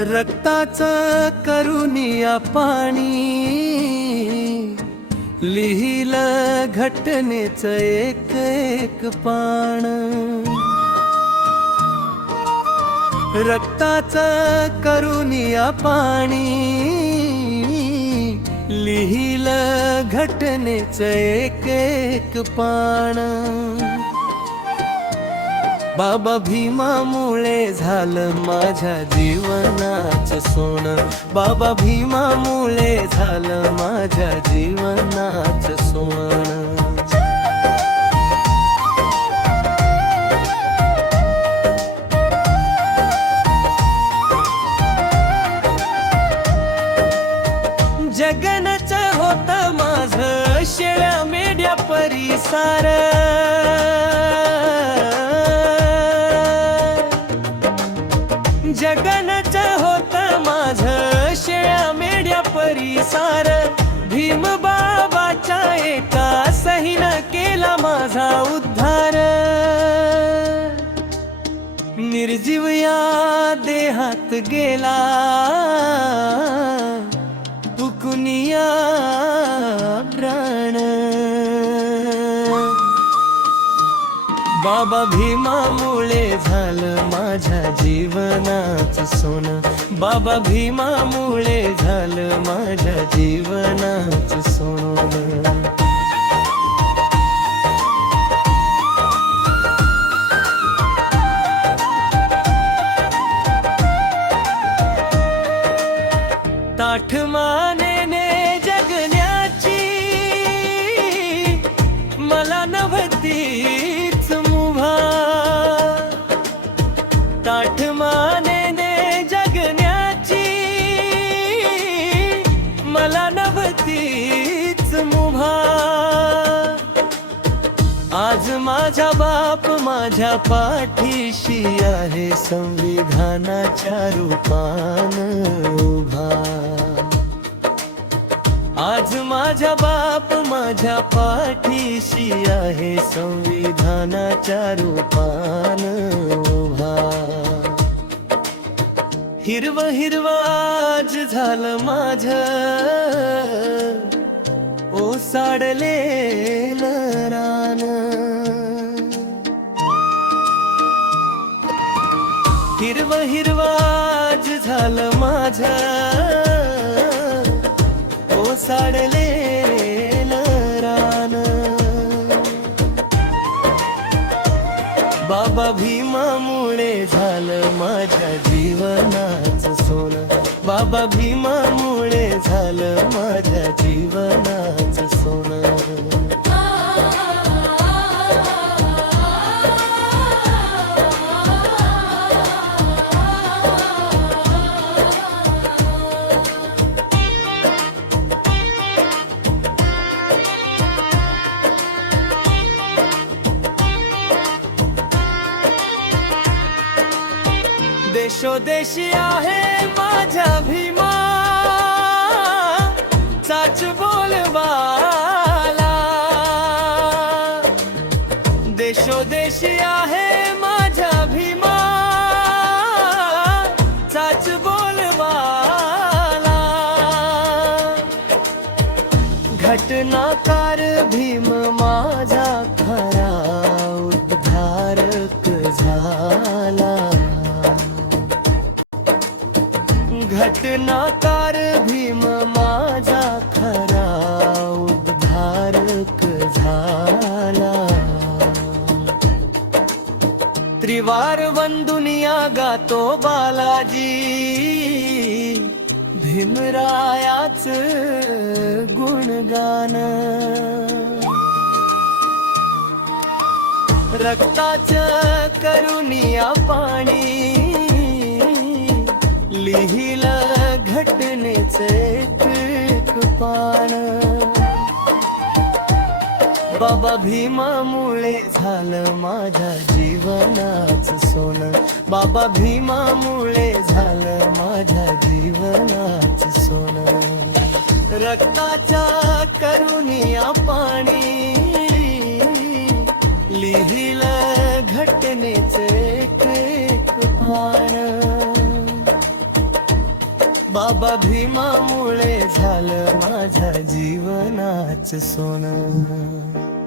रक्ताचं करुनिया पाणी लिहिलं घटनेचं एक एक पान। रक्ताचं करुनिया पाणी लिहिलं घटनेचं एक एक पान। बाबा भीमामुळे झालं माझ्या जीवनाचं सोनं। बाबा भीमामुळे झालं माझ्या जीवनाचं सोनं। जगनच होतं माझं शेळ्या मेंढ्या परिसार। जगनच होतं माझं शेळ्या मेंढ्या परिसार। भीम बाबाच्या एका सहीनं केला माझा उद्धार। निर्जीव या देहात गेला तुकुनिया प्राण। बाबा भीमामुळे झालं माझ्या जीवनाचं सोनं। बाबा भीमामुळे झालं माझ्या जीवनाचं सोनं। ताठ मानेने जगण्याची मला नव्हतीच मुभा। ताठ मानेने जगण्याची मला नव्हतीच मुभा। आज माझा बाप माझ्या पाठीशी आहे संविधानाच्या रूपानं उभा। आज माझा बाप माझ्या पाठीशी आहे संविधानाच्या रूपानं उभा। हिरवं हिरवं आज झालं माझं ओसाडलेलं रान। हिरवं हिरवं आज झालं माझं ओसाडलेलं रान। बाबा भीमामुळे झालं माझ्या जीवनाचं सोनं। बाबा भीमामुळे झालं माझ्या जीवनाचं सोनं। देशोदेशी आहे माझ्या भीमा चाच बोलबाला। देशोदेशी आहे माझ्या भीमा चाच बोलबाला। घटनाकार भीम माझा खरा उद्धारक झाला। घटनाकार भीम माझा खरा उद्धारक झाला। त्रिवार वंदुनिया गातो बालाजी भीमरायाच गुणगान। रक्ताचं करुनिया पाणी लिहिलं घटनेचं एक एक पान। बाबा भीमामुळे झालं माझ्या जीवनाचं सोनं। बाबा भीमामुळे झालं माझ्या जीवनाचं सोनं। रक्ताच्या करुनिया पाणी लिहिलं घटनेचं एक एक पान। बाबा भीमामुळे झालं माझ्या जीवनाचं सोनं.